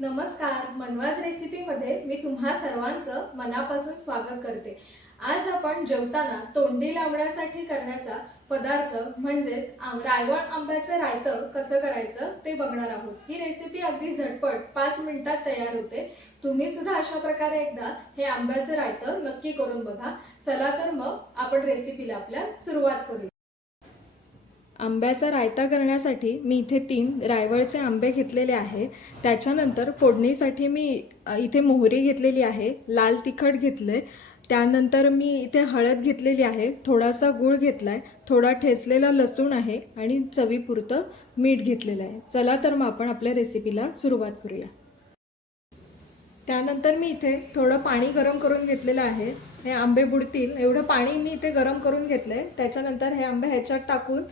नमस्कार, मनवाज रेसिपीमध्ये मी तुम्हा सर्वांचं मनापासून स्वागत करते। आज आपण जेवताना तोंडी लावण्यासाठी करण्याचा पदार्थ म्हणजेच रायवळ आंब्याचं रायतं कसं करायचं ते बघणार आहोत। ही रेसिपी अगदी झटपट 5 मिनिटात तयार होते। तुम्ही सुद्धा अशा प्रकारे एकदा हे आंब्याचं रायतं नक्की करून बघा। चला तर मग आपण रेसिपीला आपल्या सुरुवात करूया। आंब्याचा रायता करण्यासाठी मी इथे 3 रायवळचे आंबे घेतलेले आहे। त्याच्यानंतर फोडणीसाठी मी इथे मोहरी घेतलेली आहे, लाल तिखट घेतले, त्यानंतर मी इथे हळद घेतलेली आहे, थोडासा गूळ घेतलाय, थोडा ठेचलेला लसूण आहे आणि चवीपुरतं मीठ घेतलेलं आहे। चला तर मग आपण आपल्या रेसिपीला सुरुवात करूया। त्यानंतर मी इथे थोडं पाणी गरम करून घेतलेलं आहे। हे आंबे बुडतील एवढं पाणी मी इथे गरम करून घेतलंय। त्याच्यानंतर हे आंबे ह्याच्यात टाकून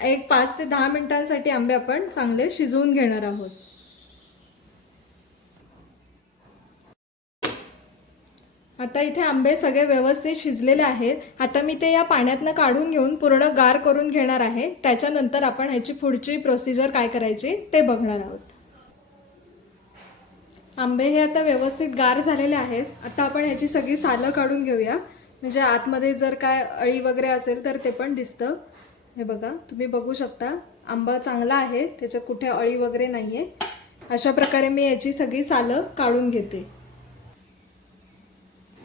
एक 5 ते 10 मिनिटांसाठी आंबे आपण चांगले शिजवून घेणार आहोत। आता इथे आंबे सगळे व्यवस्थित शिजलेले आहेत। आता मी ते या पाण्यातनं काढून घेऊन पूर्ण गार करून घेणार आहे। त्याच्यानंतर आपण ह्याची पुढची प्रोसिजर काय करायची ते बघणार आहोत। आंबे हे आता व्यवस्थित गार झालेले आहेत। आता आपण ह्याची सगळी सालं काढून घेऊया, म्हणजे आतमध्ये जर काय अळी वगैरे असेल तर ते पण दिसतं। हे बघा, तुम्ही बघू शकता आंबा चांगला आहे, त्याच्यात कुठे अळी वगैरे नाहीये। अशा प्रकारे मी याची सगळी सालं काढून घेते।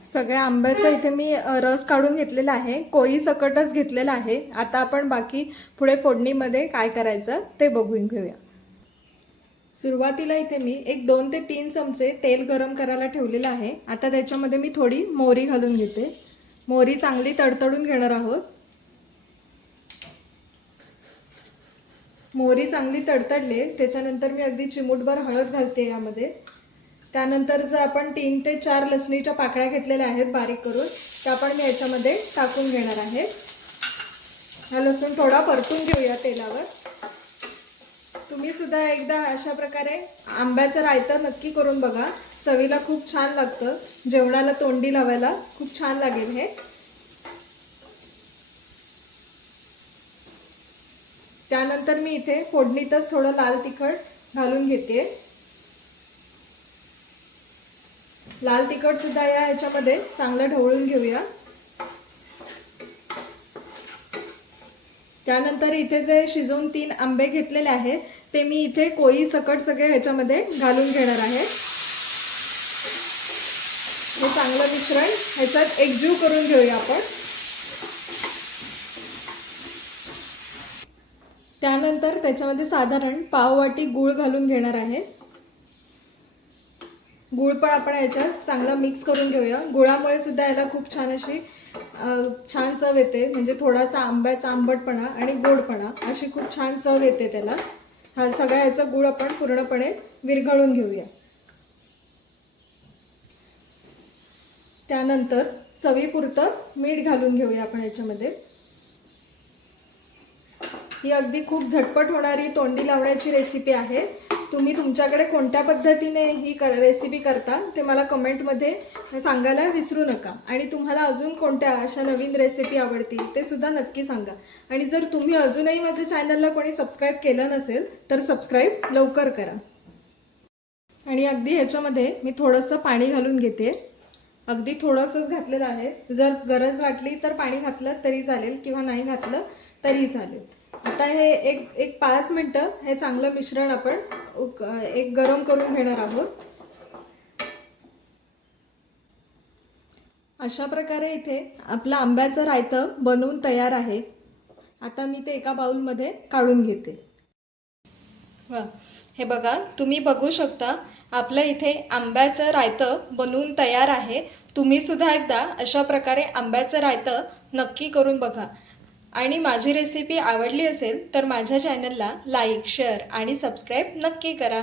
सगळ्या आंब्याचा इथे मी रस काढून घेतलेला आहे, कोई सकटच घेतलेला आहे। आता आपण बाकी पुढे फोडणीमध्ये काय करायचं ते बघून घेऊया। सुरुवातीला इथे मी एक 2 ते 3 चमचे तेल गरम करायला ठेवलेलं आहे। आता त्याच्यामध्ये मी थोडी मोहरी घालून घेते। मोहरी चांगली तडतडून घेणार आहोत। मोहरी चांगली तडतडले त्याच्यानंतर मी अगदी चिमूटभर हळद घालते यामध्ये। त्यानंतर जर आपण 3 ते 4 लसणीच्या पाकळ्या घेतलेल्या आहेत बारीक करून, त्या पण मी याच्यामध्ये टाकून घेणार आहे। हा लसूण थोडा परतून घेऊया तेलावर। तुम्ही सुद्धा एकदा अशा प्रकारे आंब्याचं रायतं नक्की करून बघा, चवीला खूप छान लागतं, जेवणाला तोंडी लावायला खूप छान लागेल हे। त्यानंतर मी इथे फोडणीतच थोडं लाल तिखट घालून घेते। लाल तिखट सुद्धा याच्यामध्ये चांगलं ढवळून घेऊया। त्यानंतर इथे जे शिजवून 3 आंबे घेतलेले आहेत ते मी इथे कोई सकट सगळे ह्याच्यामध्ये घालून घेणार आहे। हे चांगलं मिश्रण ह्याच्यात एकजीव करून घेऊया आपण। त्यानंतर त्याच्यामध्ये साधारण पाव वाटी गूळ घालून घेणार आहे। गूळ पण आपण याच्यात चांगला मिक्स करून घेऊया। गुळामुळे सुद्धा याला खूप छान अशी छान चव येते, म्हणजे थोडासा आंब्याचा आंबटपणा आणि गोडपणा अशी खूप छान चव येते त्याला। हा सगळा याचा गूळ आपण पूर्णपणे विरघळून घेऊया। त्यानंतर चवीपुरतं मीठ घालून घेऊया आपण याच्यामध्ये। ही अगदी खूप झटपट होणारी तोंडी लावण्याची रेसिपी आहे। तुम्ही तुमच्याकडे कोणत्या पद्धतीने ही रेसिपी करता ते मला कमेंटमध्ये सांगायला विसरू नका। आणि तुम्हाला अजून कोणत्या अशा नवीन रेसिपी आवडतील ते सुद्धा नक्की सांगा। आणि जर तुम्ही अजूनही माझ्या चॅनलला कोणी सबस्क्राईब केलं नसेल तर सबस्क्राईब लवकर करा। आणि अगदी ह्याच्यामध्ये मी थोडंसं पाणी घालून घेते, अगदी थोडंसंच घातलेलं आहे। जर गरज वाटली तर पाणी घातलं तरी चालेल किंवा नाही घातलं तरी चालेल। आता हे एक 5 मिनिटं हे चांगलं मिश्रण आपण गरम करून घेणार आहोत। अशा प्रकारे इथे आपलं आंब्याचं रायतं बनवून तयार आहे। आता मी ते एका बाउलमध्ये काढून घेते। हे बघा, तुम्ही बघू शकता आपलं इथे आंब्याचं रायतं बनवून तयार आहे। तुम्ही सुद्धा एकदा अशा प्रकारे आंब्याचं रायतं नक्की करून बघा। आणि माझी रेसिपी आवडली असेल तर माझ्या चॅनलला लाईक, शेअर आणि सबस्क्राईब नक्की करा।